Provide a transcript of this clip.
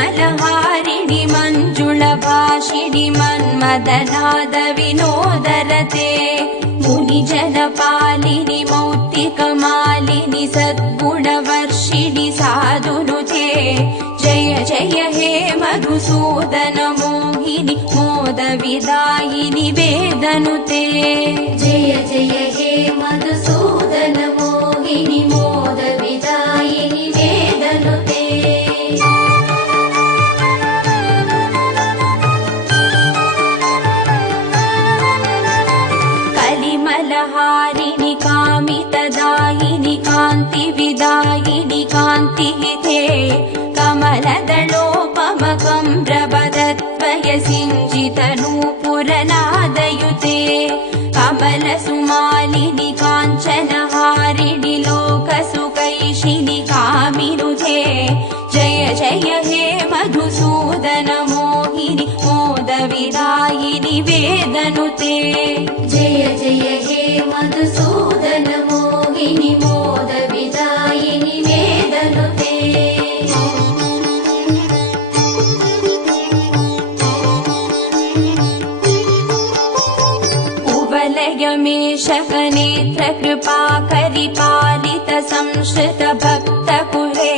कलिमलहारिणि मञ्जुळभाषिणि मन्मदनाद विनोदरते मुनिजनपालिनि मौक्तिकमालिनि सद्गुणवर्षिणि साधुनुते जय जय हे मधुसूदन मोहिनि मोदविदायिनि वेदनुते जय जय हे मधुसूदन मोहिनि मोदविदायिनि वेदनुते कलिमलहारिणि कामितदायिनि कान्तिविदायिनि कान्तिहिते कमलदलोपमकम्रवदत्वय सिञ्जितनूपुरनादयुते कमलसुमालिनि काञ्चनहारिणि लोकसुकैशिनि कामिनुते जय जय हे मधुसूदन मोहिनि मोदविदायिनि वेदनुते जय जय हे मधुसूदन मोहिनि मोदविदायिनि वेदनुते कुवलयमेषकनेत्र कृपाकरि पालित संश्रित भक्तकुले